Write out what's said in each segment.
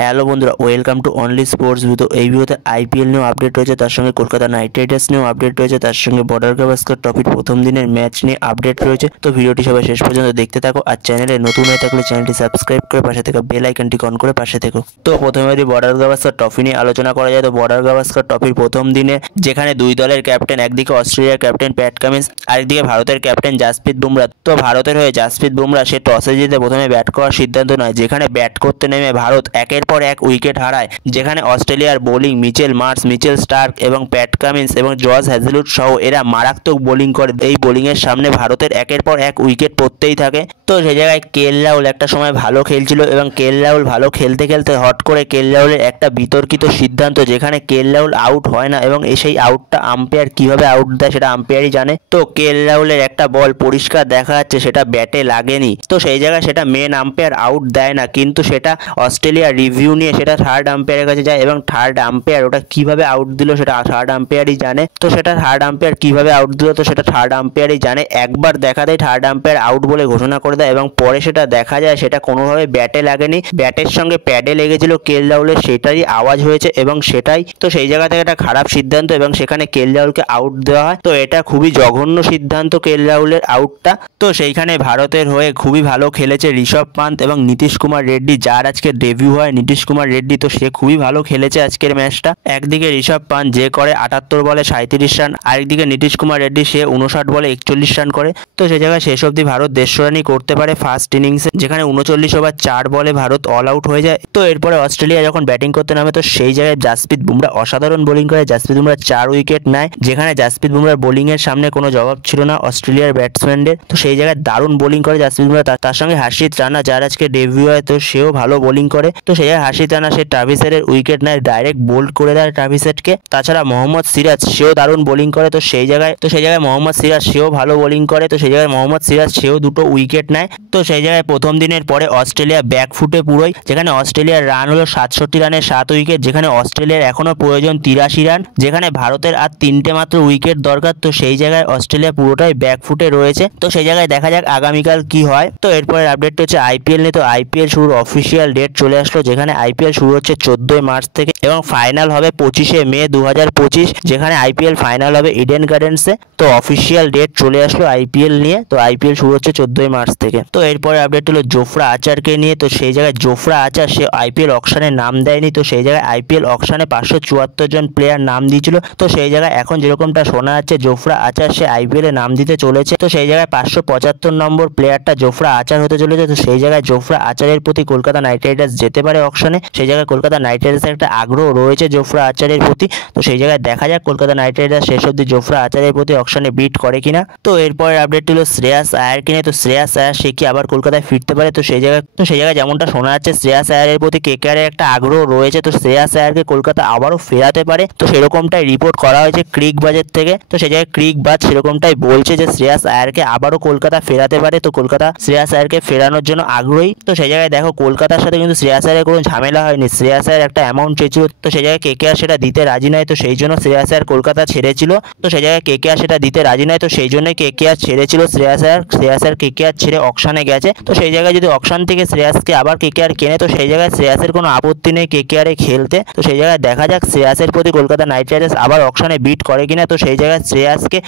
Hello বন্ধুরা, welcome to only sports view. তো এই ভিডিওতে আইপিএল নিয়েও আপডেট রয়েছে, তার সঙ্গে কলকাতা নাইট রাইডার্স নিয়েও আপডেট রয়েছে, তার সঙ্গে বর্ডার গাভাস্কর ট্রফির প্রথম দিনের ম্যাচ নিয়ে আপডেট রয়েছে। তো ভিডিওটি সবাই শেষ পর্যন্ত দেখতে থাকো, আর চ্যানেলে নতুন হয়ে থাকলে চ্যানেলটি সাবস্ক্রাইব করে পাশে থেকে বেল আইকনটি অন করে পাশে থেকো। তো প্রথমে যদি বর্ডার গাভাস্কর ট্রফি নিয়ে আলোচনা করা যায়, তো বর্ডার গাভাস্কর ট্রফির প্রথম দিনে যেখানে দুই দলের ক্যাপ্টেন, একদিকে অস্ট্রেলিয়ার ক্যাপ্টেন প্যাট কামিন্স, আরেকদিকে ভারতের ক্যাপ্টেন জাসপ্রীত বুমরা। তো ভারতের হয়ে জাসপ্রীত বুমরা সে টসে জিতে প্রথমে ব্যাট করার সিদ্ধান্ত নেয়, যেখানে ব্যাট করতে নেমে ভারত একের পর এক উইকেট হারায়। যেখানে অস্ট্রেলিয়ার bowling Mitchell Marsh, Mitchell Starc এবং প্যাট কামিন্স এবং জর্জ হ্যাজেলউড সহ এরা মারাত্মক বোলিং করে। এই বোলিংয়ের সামনে ভারতের একের পর এক উইকেট পড়তেই থাকে। তো সেই জায়গায় কেএল রাহুল একটা সময় ভালো খেলছিল এবং কেএল রাহুল ভালো খেলতে খেলতে হট করে কেএল রাহুলের একটা বিতর্কিত সিদ্ধান্ত, যেখানে কেএল রাহুল আউট হয় না এবং সেই আউটটা আম্পায়ার কিভাবে আউট দেয় সেটা আম্পায়ারই জানে। তো কেএল রাহুলের একটা বল পরিষ্কার দেখা যাচ্ছে সেটা ব্যাটে লাগেনি, তো সেই জায়গায় সেটা মেন আম্পায়ার আউট দেয় না, কিন্তু সেটা অস্ট্রেলিয়া রিভিউ নিয়ে সেটা থার্ড আম্পায়ারের কাছে যায় এবং থার্ড আম্পায়ার ওটা কিভাবে আউট দিল সেটা থার্ড আম্পায়ারই জানে। তো সেটা থার্ড আম্পায়ার কিভাবে আউট দিল তো সেটা থার্ড আম্পায়ারই জানে। একবার দেখা দেয় থার্ড আম্পায়ার আউট বলে ঘোষণা করে দেয় এবং পরে সেটা দেখা যায় সেটা কোনোভাবে ব্যাটে লাগেনি, ব্যাটের সঙ্গে প্যাডে লেগেছিল কেএল রাহুলের, সেটারই আওয়াজ হয়েছে এবং সেটাই তো সেই জায়গা থেকে একটা খারাপ সিদ্ধান্ত এবং সেখানে কেএল রাহুলকে আউট দেওয়া হয়। তো এটা খুবই জঘন্য সিদ্ধান্ত কেএল রাহুলের আউটটা। তো সেইখানে ভারতের হয়ে খুবই ভালো খেলেছে ঋষভ পান্ত এবং নীতিশ কুমার রেড্ডি, যার আজকে ডেবিউ হয় নীতিশ কুমার রেড্ডি। তো সে খুবই ভালো খেলেছে আজকের ম্যাচটা। একদিকে ঋষভ পান্ত যে করে 78 বলে 37 রান, আরেকদিকে নীতিশ কুমার রেড্ডি সে 59 বলে 41 রান করে। তো সে জায়গায় শেষ অবধি ভারত 150 রানই করতে পারে ফার্স্ট ইনিংসে, যেখানে 39 ওভার 4 বলে ভারত অল আউট হয়ে যায়। তো এরপরে অস্ট্রেলিয়া যখন ব্যাটিং করতে নামে তো সেই জায়গায় জাসপ্রীত বুমরা অসাধারণ বোলিং করে। জাসপ্রীত বুমরা 4 উইকেট নেয়, যেখানে জাসপ্রীত বুমরার বোলিং এর সামনে কোনো জবাব ছিল না অস্ট্রেলিয়ার ব্যাটসম্যানদের। তো সেই জায়গায় দারুণ বোলিং করে জাসপ্রীত বুমরা। তার সঙ্গে হার্ষিত রানা, যার আজকে ডেবিউ হয়, তো সেও ভালো বোলিং করে। তো সেই জায়গায় হার্ষিত রানা সে ট্রাভিস হেডের উইকেট নেয়, ডাইরেক্ট বোল্ড করে দেয় ট্রাভিস হেডকে। তাছাড়া মোহাম্মদ সিরাজ সেও দারুণ বোলিং করে। তো সেই জায়গায় মোহাম্মদ সিরাজ সেও ভালো বোলিং করে। তো সেই জায়গায় মোহাম্মদ সিরাজ সেও 2টো উইকেট নেয়। তো সেই জায়গায় প্রথম দিনের পরে অস্ট্রেলিয়া ব্যাকফুটে পুরোই, যেখানে অস্ট্রেলিয়ার রান হলো 67 রানে 7 উইকেট, যেখানে অস্ট্রেলিয়ার এখনো প্রয়োজন 83 রান, যেখানে ভারতের আর 3টে মাত্র উইকেট দরকার। তো সেই জায়গায় অস্ট্রেলিয়া পুরোটাই ব্যাকফুটে রয়েছে। তো সেই জায়গায় দেখা যাক আগামীকাল কি হয়। তো এরপরের আপডেট হচ্ছে আইপিএল নিয়ে। তো আইপিএল শুরুর অফিসিয়াল ডেট চলে আসলো, যেখানে আইপিএল শুরু হচ্ছে 14 মার্চ থেকে এবং ফাইনাল হবে 25 মে 2025, যেখানে আইপিএল ফাইনাল হবে ইডেন গার্ডেন্সে। তো অফিসিয়াল ডেট চলে আসলো আইপিএল নিয়ে। তো আইপিএল শুরু হচ্ছে 14 মার্চ থেকে। তো এরপরে আপডেট হলো জোফরা আচারকে নিয়ে। তো সেই জায়গায় জোফরা আচার সে আইপিএল অকশনে নাম দেয়নি। তো সেই জায়গায় আইপিএল অকশনে 574 জন প্লেয়ার নাম দিয়েছিল। তো সেই জায়গায় এখন যেরকমটা শোনা যাচ্ছে জোফরা আচার সে আইপিএল এ নাম দিতে চলেছে। তো সেই জায়গায় 575 নম্বর প্লেয়ারটা জোফরা আচার হতে চলেছে। তো সেই জায়গায় জোফরা আচারের প্রতি কলকাতা নাইট রাইডার্স যেতে পারে অকশনে। সেই জায়গায় কলকাতা নাইট রাইডার্সের একটা আগ্রহ রয়েছে জোফরা আচারের প্রতি। তো সেই জায়গায় দেখা যাক কলকাতা নাইট রাইডার্স শেষ অবধি জোফরা আচারের প্রতি অকশনে বিট করে কিনা। তো এরপরের আপডেট হলো শ্রেয়াস আয়ারকে নিয়ে। তো শ্রেয়াস আয়ার সে কি আবার কলকাতায় ফিরতে পারে? তো সেই জায়গায় যেমনটা শোনা যাচ্ছে শ্রেয়াস আয়ারের প্রতি কেকেআরের একটা আগ্রহ রয়েছে। তো শ্রেয়াস আয়ারকে কলকাতা আবারও ফেরাতে পারে। তো সেরকমটাই রিপোর্ট করা হয়েছে ক্রিক বাজের থেকে। তো সেই জায়গায় ক্রিক বাজ সেরকমটাই বলছে যে শ্রেয়াস আয়ারকে আবারও কলকাতা ফেরাতে পারে। তো কলকাতা শ্রেয়াস আয়ারকে ফেরানোর জন্য আগ্রহী। তো সেই জায়গায় দেখো কলকাতার সাথে কিন্তু শ্রেয়াস আয়ারের কোনো ঝামেলা হয়নি। শ্রেয়াস আয়ার একটা অ্যামাউন্ট চেয়েছিল, তো সেই জায়গায় কেকেআর সেটা দিতে রাজি নয়। তো সেই জন্য শ্রেয়াস আয়ার কলকাতা ছেড়েছিল। তো সেই জায়গায় কেকেআর সেটা দিতে রাজি নয়। তো সেই জন্যই কেকেআর ছেড়েছিল শ্রেয়াস আয়ার কেকেআর ছেড়ে অকশনে গেছে। তো সেই জায়গায় যদি অকশন থেকে শ্রেয়াসকে আবার কেকেআর কেনে তো সেই জায়গায় শ্রেয়াসের কোনো আপত্তি নেই কেকেআরে খেলতে। তো সেই জায়গায় দেখা যাক শ্রেয়াসের প্রতি কলকাতা নাইট রাইডার্স আবার অকশনে বিট করে কিনা। তো সেই জায়গায় শ্রেয়াসকে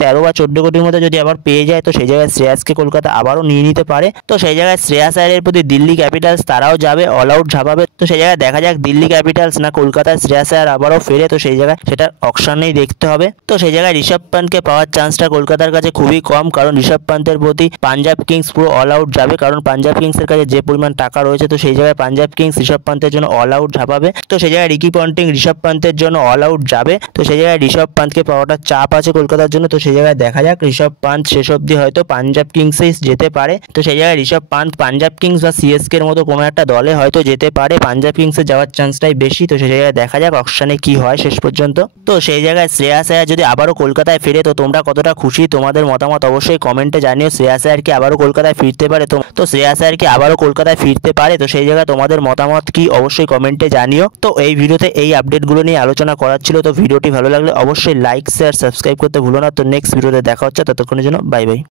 13 বা 14 কোটির মধ্যে যদি আবার পেয়ে যায় তো সেই জায়গায় শ্রেয়াসকে কলকাতা আবারও নিয়ে নিতে পারে। তো সেই জায়গায় শ্রেয়াস আয়ারের প্রতি দিল্লি ক্যাপিটালস তারাও যাবে, অল আউট ঝাপাবে। তো সেই জায়গায় দেখা যাক দিল্লি ক্যাপিটালস না কলকাতায় শ্রেয়াস আয়ার আবারও ফেরে। তো সেই জায়গায় সেটা অকশনেই দেখতে হবে। তো সেই জায়গায় ঋষভ পান্তকে পাওয়ার চান্সটা কলকাতার কাছে খুবই কম, কারণ ঋষভ পান্তের প্রতি পাঞ্জাব কিংস পুরো অল আউট যাবে, কারণ পাঞ্জাব কিংসের কাছে যে পরিমাণ টাকা রয়েছে। তো সেই জায়গায় পাঞ্জাব কিংস ঋষভ পান্তের জন্য অল আউট ঝাপাবে। তো সেই জায়গায় রিকি পন্টিং ঋষভ পান্তের জন্য অল আউট যাবে। তো সেই জায়গায় ঋষভ পান্তকে পাওয়াটা চাপ আছে কলকাতার জন্য। তো সেই জায়গায় দেখা যাক ঋষভ পান্ত শেষ অবধি হয়তো পাঞ্জাব কিংসেই যেতে পারে। তো সেই জায়গায় ঋষভ পান্ত পাঞ্জাব কিংস বা সিএসকে এর মতো কোনো একটা দলে হয়তো যেতে পারে, পাঞ্জাব কিংসে যাওয়ার চান্সটাই বেশি। তো সেই জায়গায় দেখা যাক অকশনে কি হয় শেষ পর্যন্ত। তো সেই জায়গায় শ্রেয়াস আয়ার যদি আবারও কলকাতায় ফিরে তো তোমরা কতটা খুশি? তোমাদের মতামত অবশ্যই কমেন্টে জানিও। শ্রেয়াস আয়ার কি আবারও কলকাতায় ফিরতে পারে? তো শ্রেয়াস আয়ার কি আবারও কলকাতায় ফিরতে পারে? তো সেই জায়গায় তোমাদের মতামত কি অবশ্যই কমেন্টে জানিও। তো এই ভিডিওতে এই আপডেটগুলো নিয়ে আলোচনা করার ছিল। তো ভিডিওটি ভালো লাগলে অবশ্যই লাইক শেয়ার সাবস্ক্রাইব করতে ভুলো না। তো নেক্সট ভিডিওতে দেখা হচ্ছে, ততক্ষণের জন্য বাই বাই।